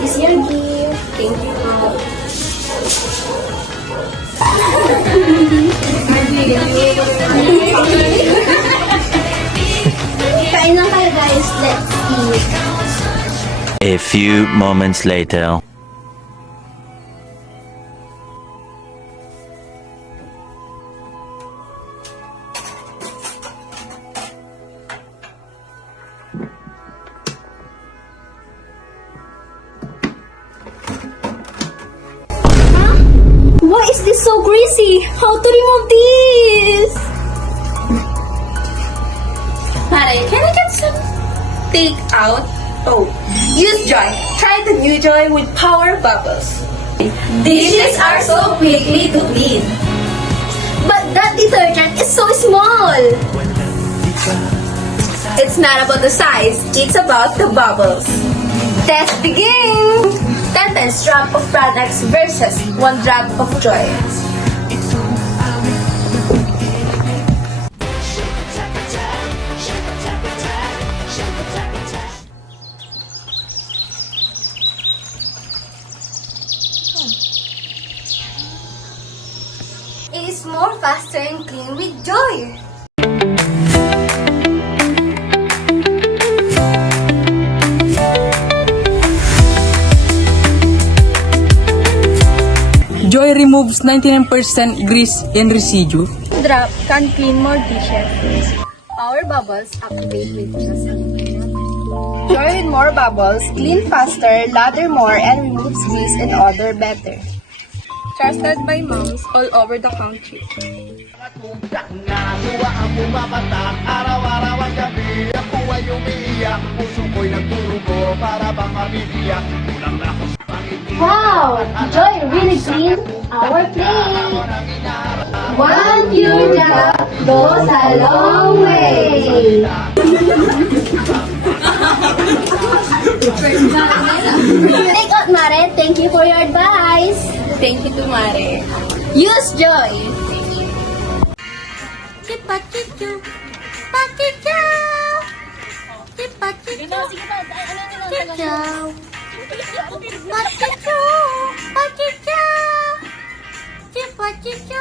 This is your gift. Thank you. Kain lang kayo guys. Let's eat. A few moments later. Why is this so greasy? How to remove this? Mare, can I get some take out? Oh, use Joy. Try the new Joy with power bubbles. Dishes are so quickly to clean. But that detergent is so small. It's not about the size, it's about the bubbles. Test begin! 10 drop of products versus 1 drop of Joy. It is more faster and clean with Joy. Joy removes 99% grease and residue. Drop can clean more dishes. Power bubbles activate with just a Joy with more bubbles, clean faster, lather more, and removes grease and odor better. Trusted by moms all over the country. Tugak na luwa ang bumabatak araw-araw at gabi ako ay umiiyak puso ko'y nagturugo para bang mabibiyak kulang na ako sa pangiti. Wow! Joy really clean our plate. One pure drop goes a long way. Take out, Mare. Thank you for your advice. Thank you to Mare. Use Joy. Chipachichu, pachichu, chipachichu, pachichu, pachichu, pachichu, chipachichu.